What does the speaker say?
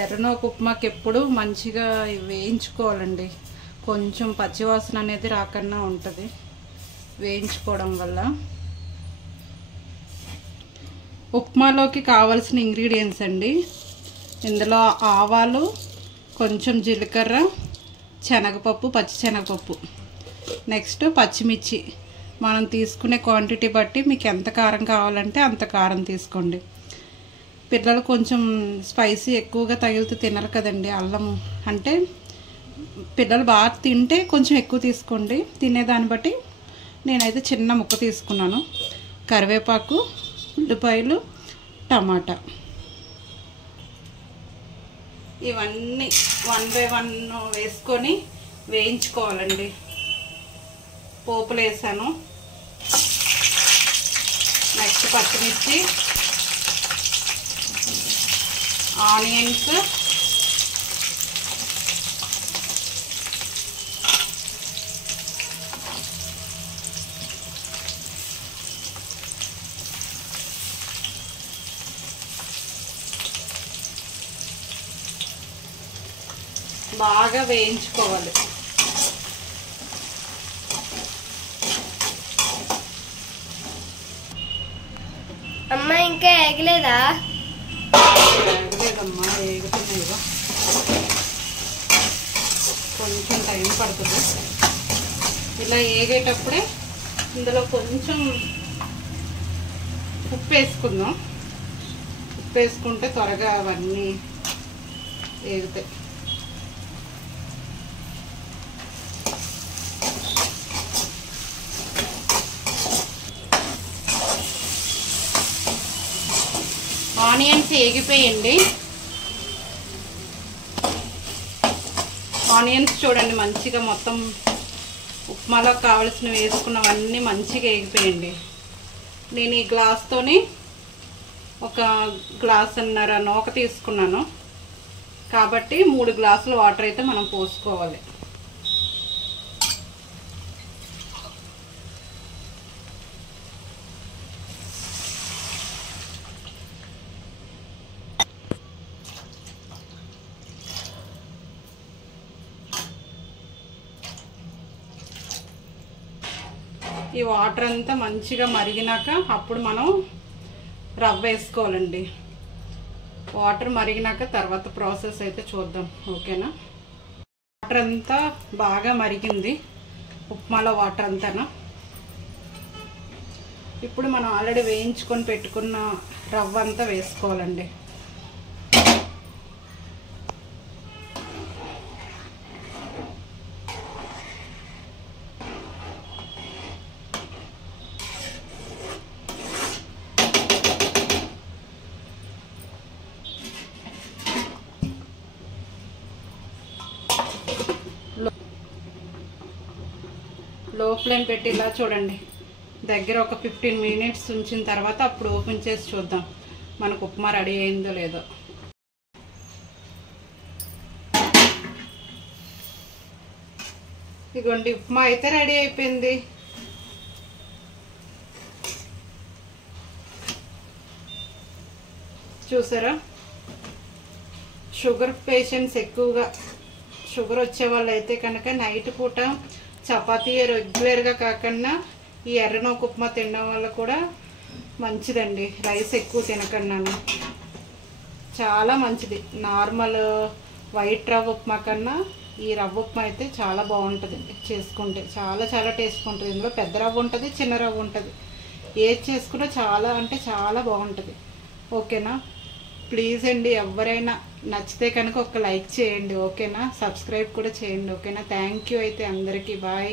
ఎర్రనూక ఉప్మాకి ఎప్పుడు మంచిగా వేయించుకోవాలండి. కొంచెం పచ్చివాసన అనేది రాకుండా ఉంటుంది వేయించుకోవడం వల్ల. ఉప్మాలోకి కావాల్సిన ఇంగ్రీడియంట్స్ అండి, ఇందులో ఆవాలు, కొంచెం జీలకర్ర, శనగపప్పు, పచ్చి శనగపప్పు, నెక్స్ట్ పచ్చిమిర్చి. మనం తీసుకునే క్వాంటిటీ బట్టి మీకు ఎంత కారం కావాలంటే అంత కారం తీసుకోండి. పిల్లలు కొంచెం స్పైసీ ఎక్కువగా తగిలితే తినరు కదండి. అల్లం అంటే పిల్లలు బాగా తింటే కొంచెం ఎక్కువ తీసుకోండి, తినేదాన్ని బట్టి. నేనైతే చిన్న ముక్క తీసుకున్నాను. కరివేపాకు, ఉల్లిపాయలు, టమాటా, ఇవన్నీ 1 by 1 వేసుకొని వేయించుకోవాలండి. పోపులు వేసాను. నెక్స్ట్ పచ్చిమిర్చి, ఆనియన్స్, బాగా వేయించుకోవాలి. అమ్మ ఇంకా ఎగలేదా? ఎగలేదమ్మా, ఎగుతున్నాయిగా, కొంచెం టైం పడుతుంది. ఇలా ఏగేటప్పుడే ఇందులో కొంచెం ఉప్పు వేసుకుందాం. ఉప్పు వేసుకుంటే త్వరగా అవన్నీ ఏగుతాయి. ఆనియన్స్ ఏగిపోయండి. ఆనియన్స్ చూడండి మంచిగా మొత్తం ఉప్మాలో కావాల్సినవి వేసుకున్నవన్నీ మంచిగా ఏగిపోయండి. నేను ఈ గ్లాస్తోని 1.5 గ్లాసున్నర నూక తీసుకున్నాను కాబట్టి 3 గ్లాసుల వాటర్ అయితే మనం పోసుకోవాలి. ఈ వాటర్ అంతా మంచిగా మరిగినాక అప్పుడు మనం రవ్వ వేసుకోవాలండి. వాటర్ మరిగినాక తర్వాత ప్రాసెస్ అయితే చూద్దాం, ఓకేనా? వాటర్ అంతా బాగా మరిగింది, ఉప్మాలో వాటర్ అంతానా. ఇప్పుడు మనం ఆల్రెడీ వేయించుకొని పెట్టుకున్న రవ్వ అంతా వేసుకోవాలండి. లో ఫ్లేమ్ పెట్టి ఇలా చూడండి, దగ్గర ఒక 15 మినిట్స్ ఉంచిన తర్వాత అప్పుడు ఓపెన్ చేసి చూద్దాం మనకు ఉప్మా రెడీ అయిందో లేదో. ఇదిగోండి, ఉప్మా అయితే రెడీ అయిపోయింది. చూసారా? షుగర్ పేషెంట్స్ ఎక్కువగా, షుగర్ వచ్చే వాళ్ళు అయితే కనుక నైట్ పూట చపాతీ రెగ్యులర్గా కాకుండా ఈ ఎర్రనూక ఉప్మా తినడం వల్ల కూడా మంచిదండి. రైస్ ఎక్కువ తినకన్నాను, చాలా మంచిది. నార్మల్ వైట్ రవ్వ ఉప్మా కన్నా ఈ రవ్వ ఉప్మా అయితే చాలా బాగుంటుంది చేసుకుంటే. చాలా చాలా టేస్ట్ ఉంటుంది. ఇందులో పెద్ద రవ్వ ఉంటుంది, చిన్న రవ్వ ఉంటుంది. ఏది చేసుకున్నా చాలా అంటే చాలా బాగుంటుంది, ఓకేనా? ప్లీజ్ అండి, ఎవరైనా నచ్చితే కనుక ఒక లైక్ చేయండి, ఓకేనా? సబ్స్క్రైబ్ కూడా చేయండి, ఓకేనా? థ్యాంక్ యూ అయితే అందరికీ. బాయ్.